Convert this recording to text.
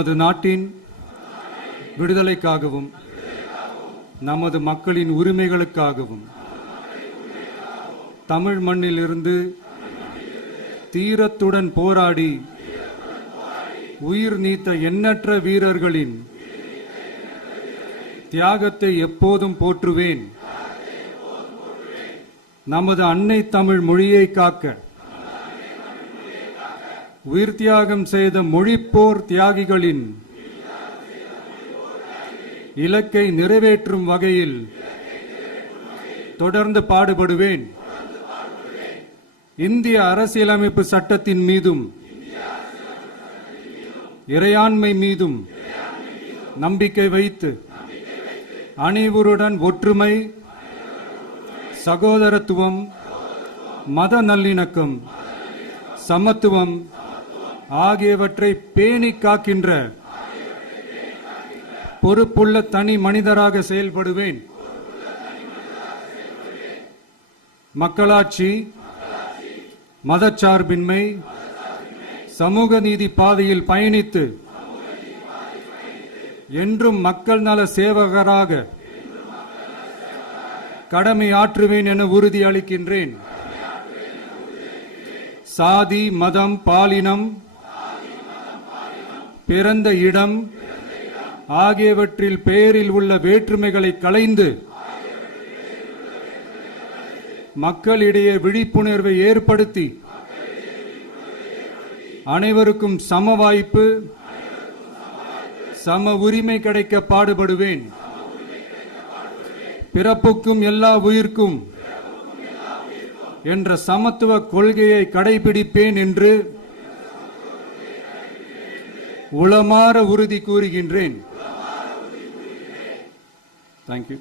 நமது நாட்டின் விடுதலைக்காகவும் நமது மக்களின் உரிமைகளுக்காகவும் தமிழ் மண்ணில் இருந்து தீரத்துடன் போராடி உயிர் நீத்த எண்ணற்ற வீரர்களின் தியாகத்தை எப்போதும் போற்றுவேன். நமது அன்னை தமிழ் மொழியை காக்க உயிர் தியாகம் செய்த மொழிப்போர் தியாகிகளின் இலக்கை நிறைவேற்றும் வகையில் தொடர்ந்து பாடுபடுவேன். இந்திய அரசியலமைப்பு சட்டத்தின் மீதும் இறையாண்மை மீதும் நம்பிக்கை வைத்து அனைவருடன் ஒற்றுமை, சகோதரத்துவம், மத நல்லிணக்கம், சமத்துவம் ஆகியவற்றை பேணி காக்கின்ற பொறுப்புள்ள தனி மனிதராக செயல்படுவேன். மக்களாட்சி, மதச்சார்பின்மை, சமூக நீதி பாதையில் பயணித்து என்றும் மக்கள் நல சேவகராக கடமை ஆற்றுவேன் என உறுதி அளிக்கின்றேன். சாதி, மதம், பாலினம், பிறந்த இடம் ஆகியவற்றில் பெயரில் உள்ள வேற்றுமைகளை களைந்து மக்களிடையே விழிப்புணர்வை ஏற்படுத்தி அனைவருக்கும் சம வாய்ப்பு, சம உரிமை கிடைக்க பாடுபடுவேன். பிறப்புக்கும் எல்லா உயிர்க்கும் என்ற சமத்துவ கொள்கையை கடைபிடிப்பேன் என்று உளமாற உறுதி கூறுகின்றேன். தேங்க்யூ.